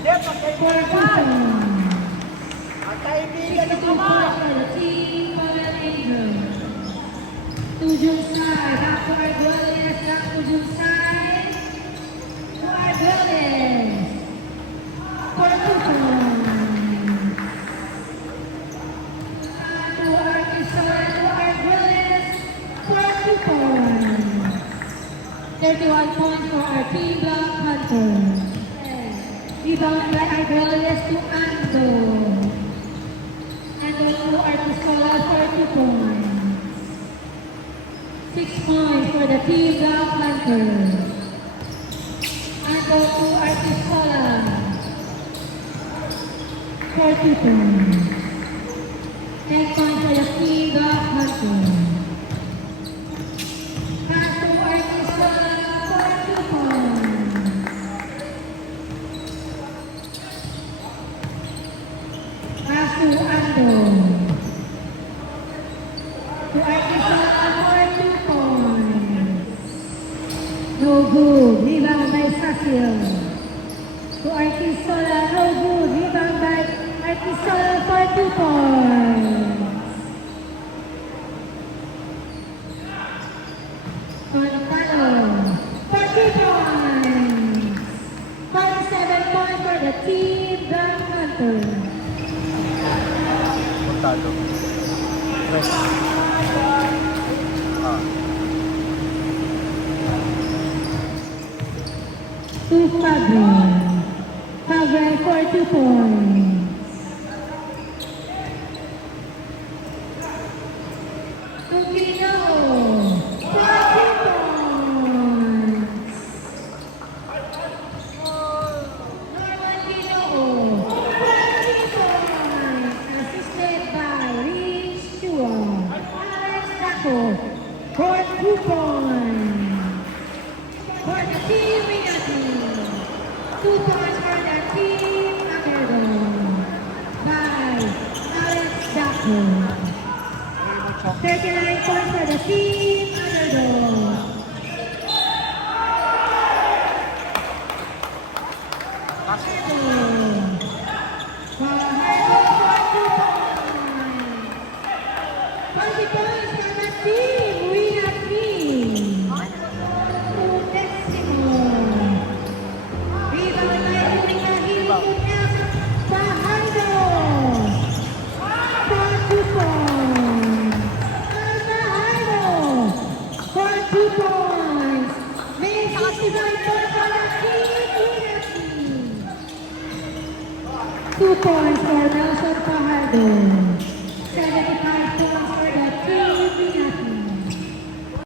For 2 points. Ang kaibigan ng 62 ama. points for the team Fallen Angel. To Junsai, back to Arguelles, back to Junsai. To Arguelles. For 2 points. To Arquisola, to Arguelles. For 2 points. 31 points for our team Black Hunters. Rebound by Arguelles to Ando. Ando to Arquisola for 2 points. 6 points for the team Black Hunters. Ando to Arquisola for 2 points. 10 points for the team Black Hunters. Pass to Arquisola for 2 points. Pass to Ando. To Arquisola for 2 points. No good. Rebound by Sasil. To Arquisola, no good. Rebound by Arquisola for 2 points. Montano for 2 points. 47 points for the team Black Hunters. Montano. Nice. To Fabre. Fabre for 2 points. To Pino for 2 points. Norman Pino for 2 points. Assisted by Rich Chua. Alex Taco for 2 points. For the team Minati. 2 points for the team Underdog by Alex Daco. 39 points for the team Underdog. Fajardo for 2 points. 20 points for the team Minati. Undécimo. Rebound by Minati to Elsa Fajardo for 2 points. Fajardo for 2 points. May 65 points for the team Minati. 2 points for Nelson Fajardo. 70